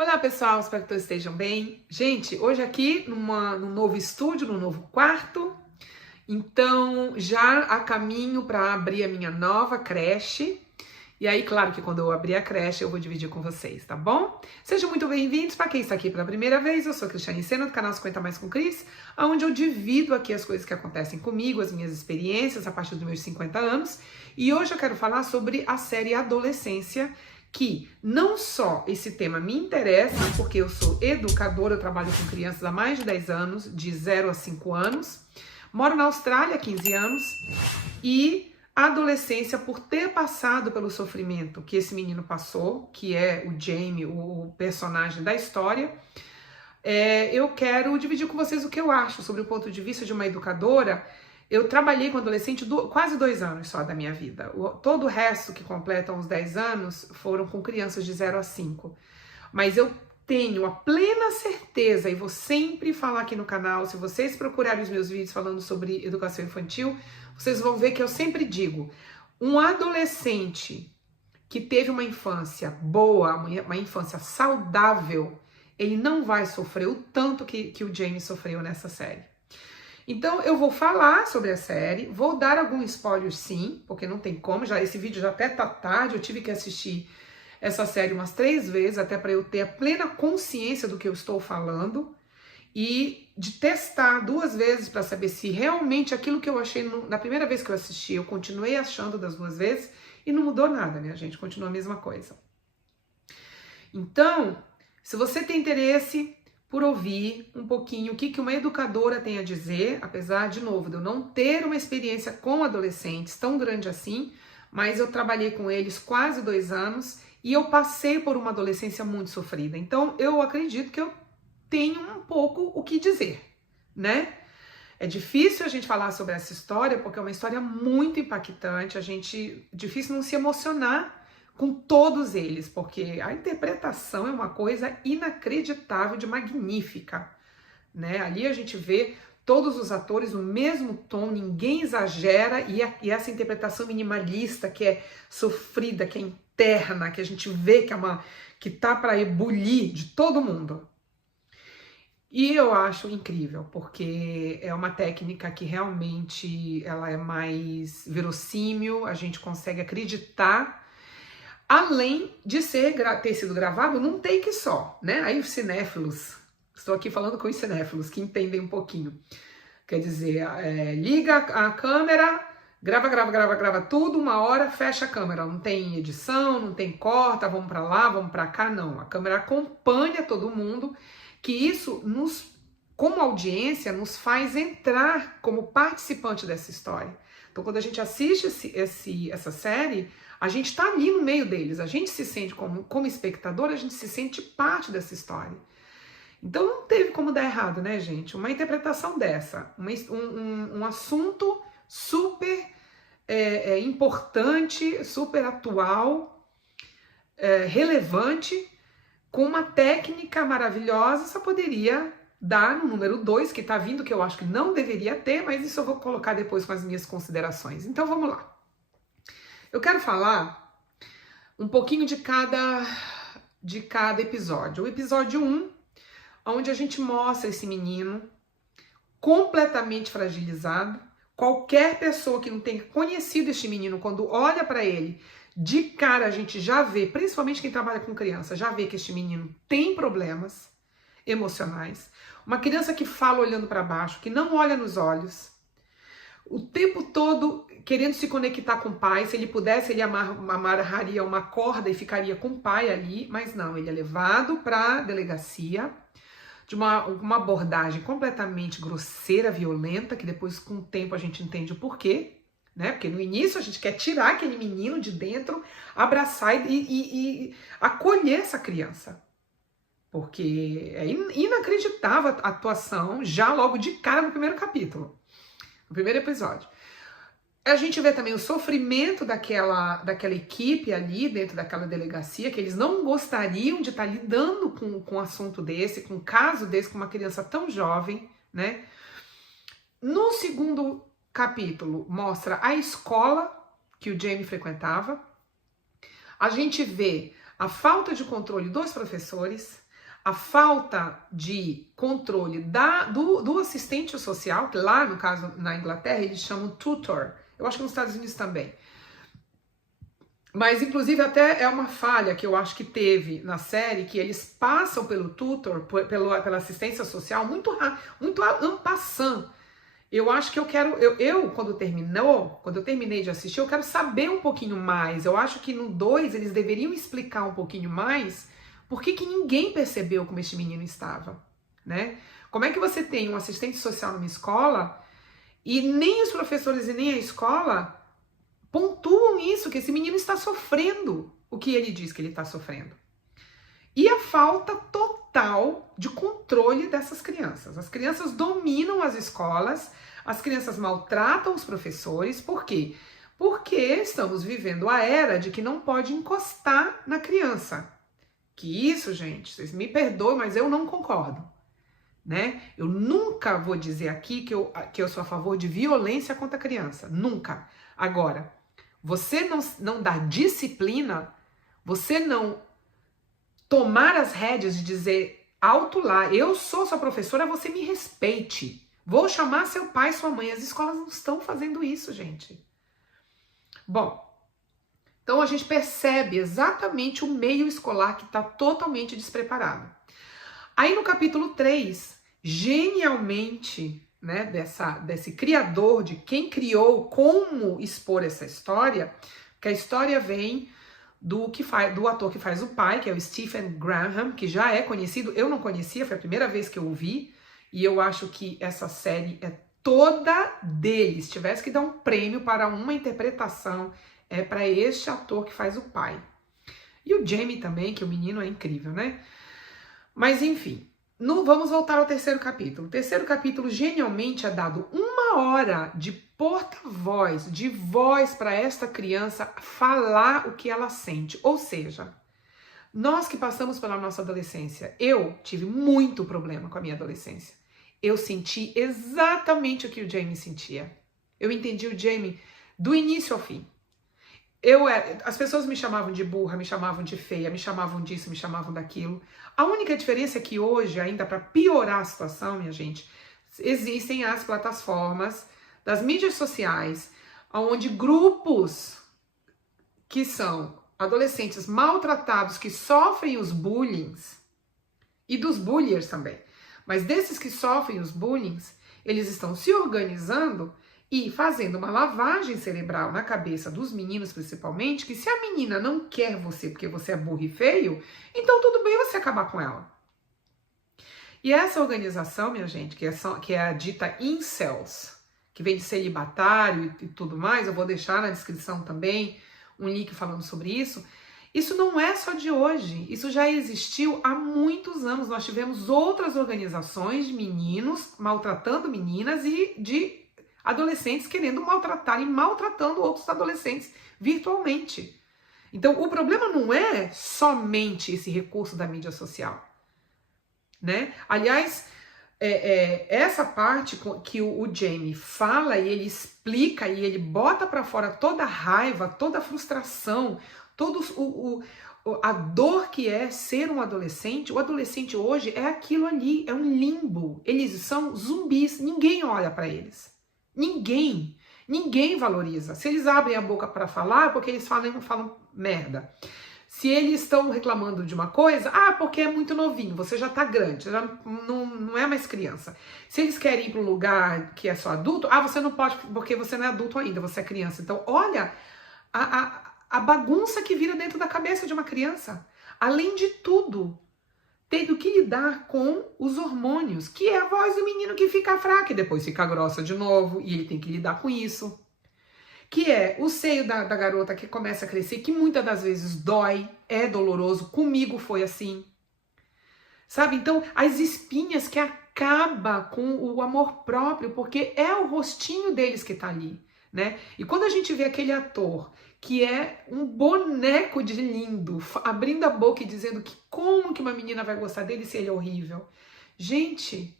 Olá pessoal, espero que todos estejam bem. Gente, hoje aqui num novo estúdio, num novo quarto, então já a caminho para abrir a minha nova creche. E aí, claro que quando eu abrir a creche eu vou dividir com vocês, tá bom? Sejam muito bem-vindos. Para quem está aqui pela primeira vez, eu sou a Cristiane Sena do canal 50 Mais com Cris, onde eu divido aqui as coisas que acontecem comigo, as minhas experiências a partir dos meus 50 anos. E hoje eu quero falar sobre a série Adolescência, que não só esse tema me interessa, porque eu sou educadora, eu trabalho com crianças há mais de 10 anos, de 0 a 5 anos, moro na Austrália há 15 anos, e a adolescência, por ter passado pelo sofrimento que esse menino passou, que é o Jamie, o personagem da história, eu quero dividir com vocês o que eu acho sobre o ponto de vista de uma educadora. Eu trabalhei com adolescente quase 2 anos só da minha vida. Todo o resto que completam os 10 anos foram com crianças de 0 a 5. Mas eu tenho a plena certeza, e vou sempre falar aqui no canal, se vocês procurarem os meus vídeos falando sobre educação infantil, vocês vão ver que eu sempre digo, um adolescente que teve uma infância boa, uma infância saudável, ele não vai sofrer o tanto que o Jamie sofreu nessa série. Então eu vou falar sobre a série, vou dar algum spoiler sim, porque não tem como, esse vídeo já até tá tarde, eu tive que assistir essa série umas 3 vezes, até para eu ter a plena consciência do que eu estou falando, e de testar 2 vezes para saber se realmente aquilo que eu achei na primeira vez que eu assisti, eu continuei achando das 2 vezes, e não mudou nada, minha gente, continua a mesma coisa. Então, se você tem interesse por ouvir um pouquinho o que uma educadora tem a dizer, apesar, de novo, de eu não ter uma experiência com adolescentes tão grande assim, mas eu trabalhei com eles quase 2 anos e eu passei por uma adolescência muito sofrida. Então, eu acredito que eu tenho um pouco o que dizer, né? É difícil a gente falar sobre essa história, porque é uma história muito impactante, difícil não se emocionar com todos eles, porque a interpretação é uma coisa inacreditável, de magnífica, né? Ali a gente vê todos os atores no mesmo tom, ninguém exagera, e essa interpretação minimalista, que é sofrida, que é interna, que a gente vê que tá para ebulir de todo mundo. E eu acho incrível, porque é uma técnica que realmente ela é mais verossímil, a gente consegue acreditar, além de ter sido gravado num take só, né? Aí os cinéfilos, estou aqui falando com os cinéfilos que entendem um pouquinho. Quer dizer, liga a câmera, grava tudo, 1 hora, fecha a câmera. Não tem edição, não tem corta, vamos para lá, vamos para cá, não. A câmera acompanha todo mundo, que isso, como audiência, nos faz entrar como participante dessa história. Então, quando a gente assiste essa série, a gente está ali no meio deles, a gente se sente como espectador, a gente se sente parte dessa história. Então não teve como dar errado, né, gente? Uma interpretação dessa, um assunto super importante, super atual, relevante, com uma técnica maravilhosa, só poderia dar no número 2, que tá vindo, que eu acho que não deveria ter, mas isso eu vou colocar depois com as minhas considerações. Então vamos lá. Eu quero falar um pouquinho de cada episódio. O episódio 1, onde a gente mostra esse menino completamente fragilizado. Qualquer pessoa que não tenha conhecido este menino, quando olha para ele, de cara a gente já vê, principalmente quem trabalha com criança, já vê que este menino tem problemas emocionais. Uma criança que fala olhando para baixo, que não olha nos olhos, o tempo todo querendo se conectar com o pai. Se ele pudesse, ele amarraria uma corda e ficaria com o pai ali, mas não, ele é levado para a delegacia de uma abordagem completamente grosseira, violenta, que depois com o tempo a gente entende o porquê, né? Porque no início a gente quer tirar aquele menino de dentro, abraçar e acolher essa criança. Porque é inacreditável a atuação já logo de cara no primeiro capítulo. No primeiro episódio. A gente vê também o sofrimento daquela equipe ali dentro daquela delegacia, que eles não gostariam de estar lidando com um assunto desse, com um caso desse, com uma criança tão jovem, né? No segundo capítulo, mostra a escola que o Jamie frequentava. A gente vê a falta de controle dos professores, a falta de controle do assistente social, que lá, no caso, na Inglaterra, eles chamam tutor. Eu acho que nos Estados Unidos também. Mas, inclusive, até é uma falha que eu acho que teve na série, que eles passam pelo tutor, pela assistência social, muito en passant. Eu acho que quando eu terminei de assistir, eu quero saber um pouquinho mais. Eu acho que no 2 eles deveriam explicar um pouquinho mais por que ninguém percebeu como este menino estava, né? Como é que você tem um assistente social numa escola e nem os professores e nem a escola pontuam isso, que esse menino está sofrendo o que ele diz que ele está sofrendo. E a falta total de controle dessas crianças. As crianças dominam as escolas, as crianças maltratam os professores. Por quê? Porque estamos vivendo a era de que não pode encostar na criança. Que isso, gente, vocês me perdoem, mas eu não concordo, né? Eu nunca vou dizer aqui que eu sou a favor de violência contra a criança. Nunca. Agora, você não dar disciplina, você não tomar as rédeas de dizer alto lá, eu sou sua professora, você me respeite. Vou chamar seu pai, sua mãe. As escolas não estão fazendo isso, gente. Bom, então a gente percebe exatamente o meio escolar que está totalmente despreparado. Aí no capítulo 3, genialmente, né, desse criador, de quem criou como expor essa história, que a história vem do ator que faz o pai, que é o Stephen Graham, que já é conhecido. Eu não conhecia, foi a primeira vez que eu o vi, e eu acho que essa série é toda dele. Se tivesse que dar um prêmio para uma interpretação, é para este ator que faz o pai. E o Jamie também, que o menino é incrível, né? Mas enfim, vamos voltar ao terceiro capítulo. O terceiro capítulo, genialmente, é dado 1 hora de porta-voz, de voz para esta criança falar o que ela sente. Ou seja, nós que passamos pela nossa adolescência, eu tive muito problema com a minha adolescência. Eu senti exatamente o que o Jamie sentia. Eu entendi o Jamie do início ao fim. As pessoas me chamavam de burra, me chamavam de feia, me chamavam disso, me chamavam daquilo. A única diferença é que hoje, ainda para piorar a situação, minha gente, existem as plataformas das mídias sociais, onde grupos que são adolescentes maltratados, que sofrem os bullying, e dos bulliers também, mas desses que sofrem os bullying, eles estão se organizando e fazendo uma lavagem cerebral na cabeça dos meninos, principalmente, que se a menina não quer você porque você é burro e feio, então tudo bem você acabar com ela. E essa organização, minha gente, que é a dita Incels, que vem de celibatário e tudo mais, eu vou deixar na descrição também um link falando sobre isso. Isso não é só de hoje, isso já existiu há muitos anos. Nós tivemos outras organizações de meninos maltratando meninas e de adolescentes querendo maltratar e maltratando outros adolescentes virtualmente. Então, o problema não é somente esse recurso da mídia social, né? Aliás, essa parte que o Jamie fala e ele explica e ele bota para fora toda a raiva, toda a frustração, a dor que é ser um adolescente. O adolescente hoje é aquilo ali, é um limbo. Eles são zumbis, ninguém olha para eles. Ninguém valoriza. Se eles abrem a boca para falar, é porque eles falam merda. Se eles estão reclamando de uma coisa, porque é muito novinho, você já tá grande, já não é mais criança. Se eles querem ir para um lugar que é só adulto, você não pode porque você não é adulto ainda, você é criança. Então, olha a bagunça que vira dentro da cabeça de uma criança. Além de tudo, tendo que lidar com os hormônios, que é a voz do menino que fica fraca e depois fica grossa de novo, e ele tem que lidar com isso. Que é o seio da garota que começa a crescer, que muitas das vezes dói, é doloroso, comigo foi assim. Sabe? Então, as espinhas que acaba com o amor próprio, porque é o rostinho deles que tá ali, né? E quando a gente vê aquele ator que é um boneco de lindo, abrindo a boca e dizendo que como que uma menina vai gostar dele se ele é horrível. Gente,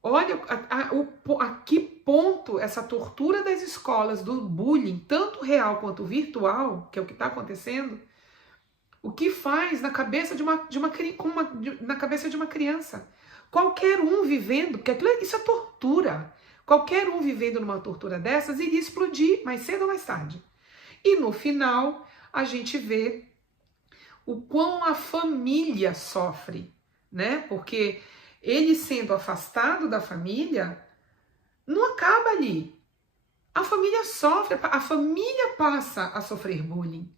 olha a que ponto essa tortura das escolas, do bullying, tanto real quanto virtual, que é o que está acontecendo, O que faz na cabeça na cabeça de uma criança. Qualquer um vivendo, porque isso é tortura. Qualquer um vivendo numa tortura dessas iria explodir mais cedo ou mais tarde. E no final, a gente vê o quão a família sofre, né? Porque ele sendo afastado da família, não acaba ali. A família sofre, a família passa a sofrer bullying.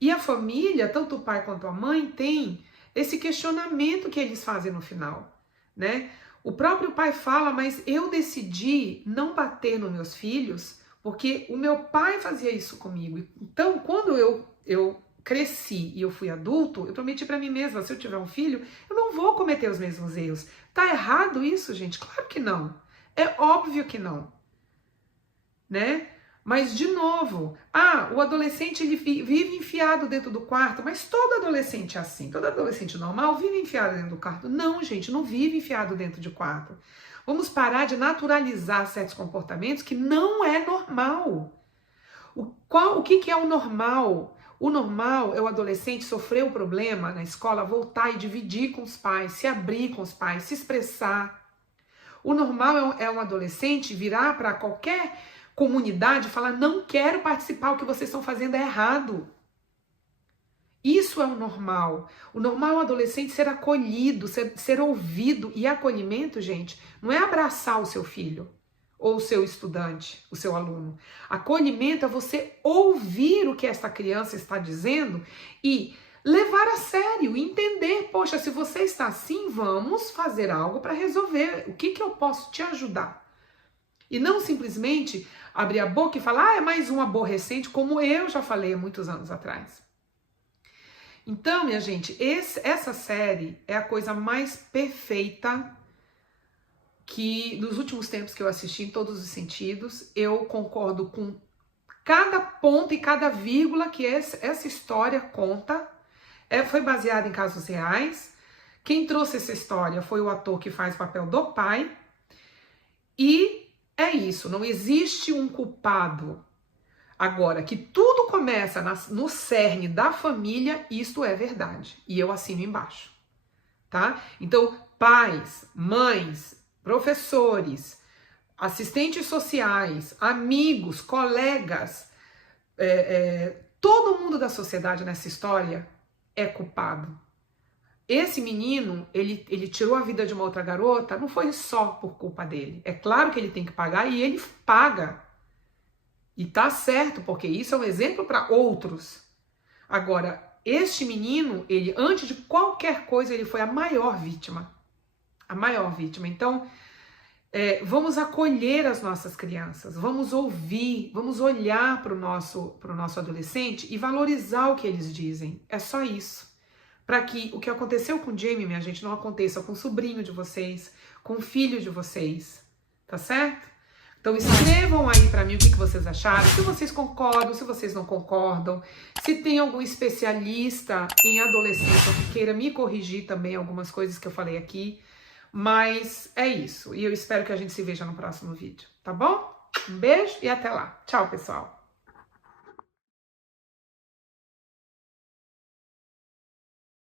E a família, tanto o pai quanto a mãe, tem esse questionamento que eles fazem no final, né? O próprio pai fala, mas eu decidi não bater nos meus filhos porque o meu pai fazia isso comigo. Então, quando eu cresci e eu fui adulto, eu prometi para mim mesma, se eu tiver um filho, eu não vou cometer os mesmos erros. Tá errado isso, gente? Claro que não. É óbvio que não, né? Mas, de novo, o adolescente ele vive enfiado dentro do quarto, mas todo adolescente é assim, todo adolescente normal vive enfiado dentro do quarto. Não, gente, não vive enfiado dentro de quarto. Vamos parar de naturalizar certos comportamentos que não é normal. O que é o normal? O normal é o adolescente sofrer o problema na escola, voltar e dividir com os pais, se abrir com os pais, se expressar. O normal é um adolescente virar para qualquer comunidade e falar, não quero participar, o que vocês estão fazendo é errado. Isso é o normal. O normal é o adolescente ser acolhido, ser ouvido. E acolhimento, gente, não é abraçar o seu filho ou o seu estudante, o seu aluno. Acolhimento é você ouvir o que essa criança está dizendo e levar a sério, entender, poxa, se você está assim, vamos fazer algo para resolver. O que eu posso te ajudar? E não simplesmente abrir a boca e falar, é mais um aborrecente, como eu já falei há muitos anos atrás. Então, minha gente, essa série é a coisa mais perfeita que nos últimos tempos que eu assisti, em todos os sentidos. Eu concordo com cada ponto e cada vírgula que essa história conta. Foi baseada em casos reais. Quem trouxe essa história foi o ator que faz o papel do pai. E é isso, não existe um culpado. Agora, que tudo começa no cerne da família, isto é verdade. E eu assino embaixo, tá? Então, pais, mães, professores, assistentes sociais, amigos, colegas, todo mundo da sociedade nessa história é culpado. Esse menino, ele tirou a vida de uma outra garota, não foi só por culpa dele. É claro que ele tem que pagar e ele paga. E tá certo, porque isso é um exemplo para outros. Agora, este menino, ele, antes de qualquer coisa, ele foi a maior vítima. A maior vítima. Então, vamos acolher as nossas crianças, vamos ouvir, vamos olhar para o nosso adolescente e valorizar o que eles dizem. É só isso. Para que o que aconteceu com o Jamie, minha gente, não aconteça com o sobrinho de vocês, com o filho de vocês. Tá certo? Então escrevam aí para mim o que vocês acharam, se vocês concordam, se vocês não concordam, se tem algum especialista em adolescência que queira me corrigir também algumas coisas que eu falei aqui, mas é isso, e eu espero que a gente se veja no próximo vídeo, tá bom? Um beijo e até lá. Tchau, pessoal!